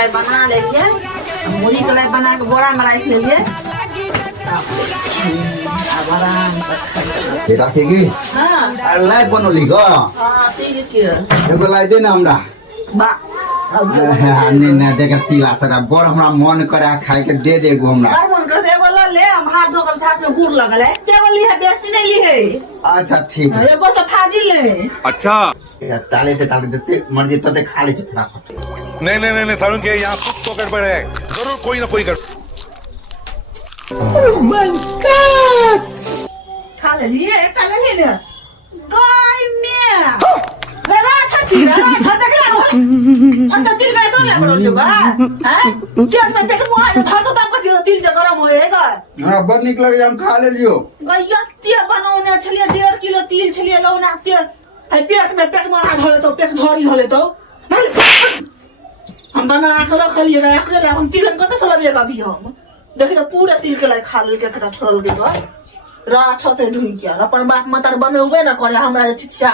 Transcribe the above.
बना लेंगे मूली के लाइ बना के बोरा में रख लेंगे राखेगी लाइट बनोली ग एगो लाई दे ना हमरा ने देख तिला सरा बड़ हमरा मन करे खाए के दे दे गो हमरा मन कर दे बोला ले हम हाथ धो के छात में भूर लगल है केवल ली है बेसी नहीं ली है अच्छा ठीक है एगो से फाजिल है अच्छा ताले दे मर्जी तो दे खा ले फटाफट नहीं सारुण के यहाँ कुछ तो गड़बड़ है जरूर कोई ना कोई गड़बड़ ओह माय गॉड खा ले लिए ने गाय में बड़ा छती बड़ा छत देख ला अंदर तिल का तो ले बड़ो जो बा हैं पेट में पेट मुआ धर तो तब का तिल जे गरम होएगा हां बड़ निक लगे हम खा ले लियो गयत्ते बनौने छलिए 1.5 किलो तिल छलिए लौनाते है पेट में आ धले तो पेट धरी धले तो हम बना के रख लिए एकरे ला हम तिल कत से लबे कभी हम देखि तो पूरा तिल के लाई खा लेल के एकरा छोड़ल के तो रा छते ढुई के अपन बाप मतार बनौबे ना करे हमरा जे छिछा